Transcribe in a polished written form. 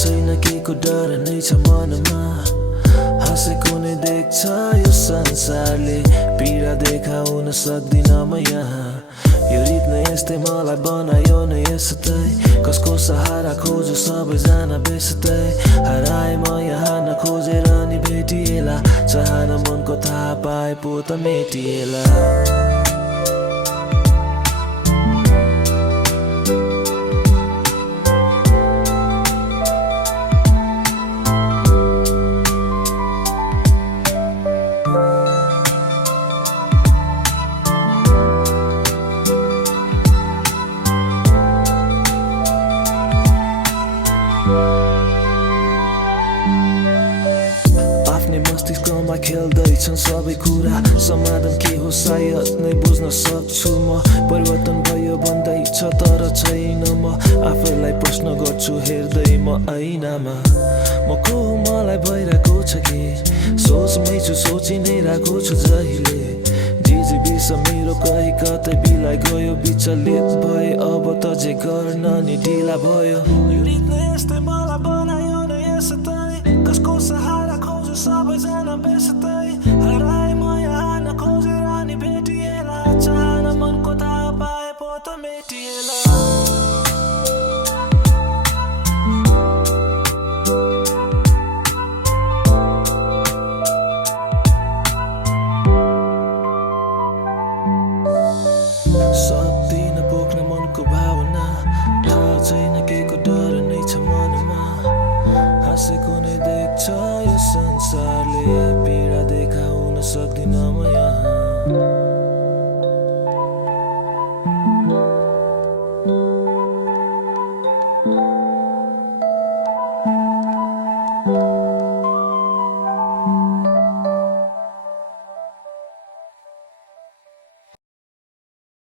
छैन केको डर नै छ मनमा हाँसेको नै देख्छ यो संसारले पीडा देखाउन सक्दिन म यहाँ यो रित नै यस्तै मलाई बनायो न यस्तै कसको सहारा खोजु सबैजना बेस्तै हराए म यहाँ नखोजेर नि भेटिएला चाहना मनको थाहा पाए पो त मेटिएला आफ्नै मस्तिष्कमा खेल्दैछन् सबै कुरा समाधान के हो सायद नै बुझ्न सक्छु म परिवर्तन भयो भन्दैछ तर छैन म आफैलाई प्रश्न गर्छु हेर्दै म ऐनामा म को हो मलाई भइरहेको छ कि सोचमै छु सोची नै रहेको छु जहिले जे बिर्स मेरो कहीँ कतै बिलाइ गयो विचलित भए अब त जे गर्न नि ढिला भयो मलाई बनायो न यस्तै कसको सहारा खोजु सबैजना बेस्तै हराए म यहाँ नखोजेर नि भेटिएला चाहना मनको थाहा पाए पो त